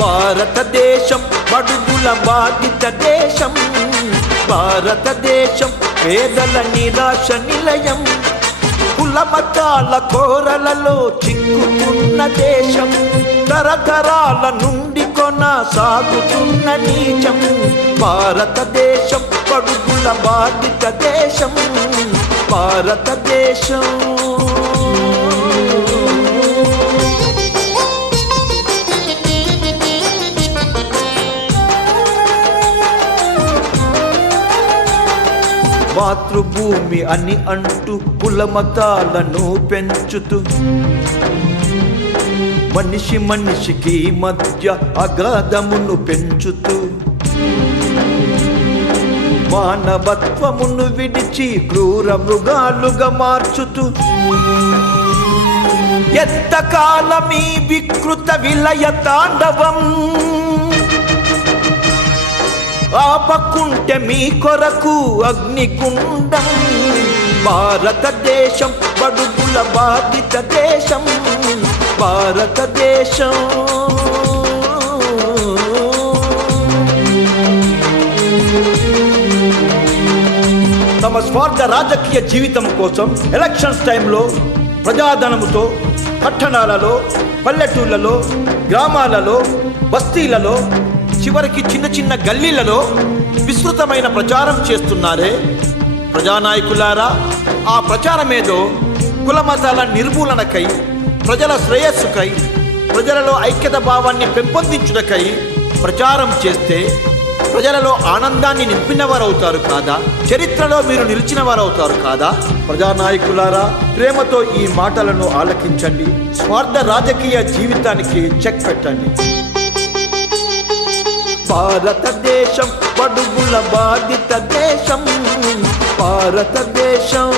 భారతదేశం బడుగుల బాధిత దేశం, భారతదేశం పేదల నిరాశ నిలయం, కుల మతాల కోరలలో చిక్కుకున్న దేశం, తరతరాల నుండి కొనసాగుతున్న నీచం. భారతదేశం బడుగుల బాధిత దేశం, భారతదేశం. మాతృభూమి అని అంటూ కుల మతాలను పెంచుతూ మనిషి మనిషికి మధ్య అగాధమును పెంచుతూ మానవత్వమును విడిచి క్రూర మృగాలుగా మార్చుతూ ఎంతకాలమీ వికృత విలయ తాండవం ఆపకుంటే మీ కొరకు అగ్నిగుండం. భారతదేశం బడుగుల బాధిత దేశం, భారతదేశం. తమ స్వార్థ రాజకీయ జీవితం కోసం ఎలక్షన్స్ టైంలో ప్రజాధనముతో పట్టణాలలో, పల్లెటూళ్ళలో, గ్రామాలలో, బస్తీలలో, చివరికి చిన్న చిన్న గల్లీలలో విస్తృతమైన ప్రచారం చేస్తున్నారే ప్రజానాయకులారా. ఆ ప్రచారమేదో కుల మతాల నిర్మూలనకై, ప్రజల శ్రేయస్సుకై, ప్రజలలో ఐక్యత భావాన్ని పెంపొందించుటకై ప్రచారం చేస్తే ప్రజలలో ఆనందాన్ని నింపినవారవుతారు కాదా? చరిత్రలో మీరు నిలిచిన వారవుతారు కాదా? ప్రజానాయకులారా, ప్రేమతో ఈ మాటలను ఆలకించండి. స్వార్థ రాజకీయ జీవితానికి చెక్ పెట్టండి. భారతదేశం బడుగుల బాధిత దేశం, భారతదేశం.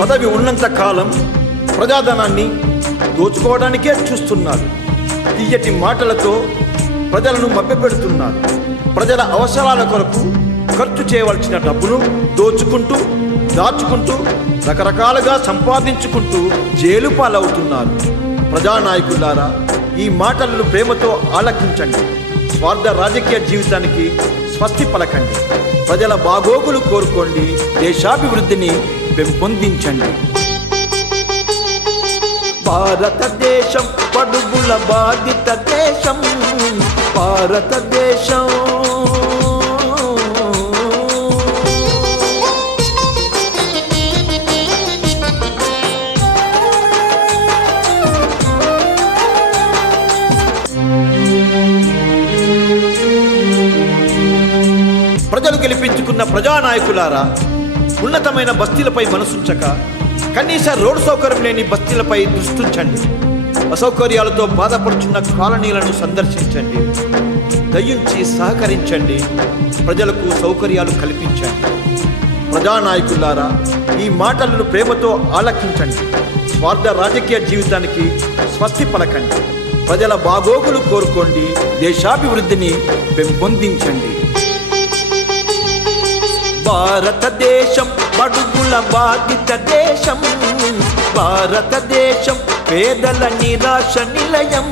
పదవి ఉన్నంత కాలం ప్రజాధనాన్ని దోచుకోవడానికే చూస్తున్నారు. తీయటి మాటలతో ప్రజలను మభ్యపెడుతున్నారు. ప్రజల అవసరాల కొరకు ఖర్చు చేయవలసిన డబ్బును దోచుకుంటూ, దాచుకుంటూ, రకరకాలుగా సంపాదించుకుంటూ జైలు పాలవుతున్నారు. ప్రజానాయకులారా, ఈ మాటలను ప్రేమతో ఆలకించండి. స్వార్థ రాజకీయ జీవితానికి స్వస్తి పలకండి. ప్రజల బాగోగులు కోరుకోండి. దేశాభివృద్ధిని పెంపొందించండి. భారతదేశం బడుగుల బాధిత దేశం, భారతదేశం. ప్రజలు గెలిపించుకున్న ప్రజానాయకులారా, ఉన్నతమైన బస్తీలపై మనసుంచక కనీస రోడ్డు సౌకర్యం లేని బస్తీలపై దృష్టించండి. అసౌకర్యాలతో బాధపడుచున్న కాలనీలను సందర్శించండి. దయించి సహకరించండి. ప్రజలకు సౌకర్యాలు కల్పించండి. ప్రజానాయకులారా, ఈ మాటలను ప్రేమతో ఆలకించండి. స్వార్థ రాజకీయ జీవితానికి స్వస్తి పలకండి. ప్రజల బాగోగులు కోరుకోండి. దేశాభివృద్ధిని పెంపొందించండి. భారతదేశం బడుగుల బాధిత దేశం, భారతదేశం పేదల నిరాశ నిలయం,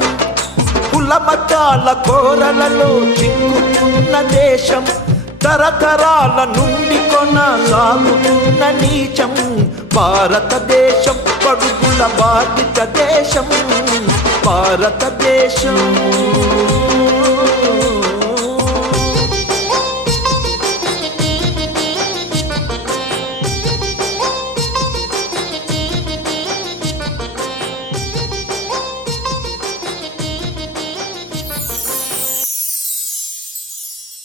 కుల మతాల కోరలలో చిక్కుకున్న దేశం, తరతరాల నుండి కొనసాగుతున్న నీచం. భారతదేశం బడుగుల బాధిత దేశం, భారతదేశం.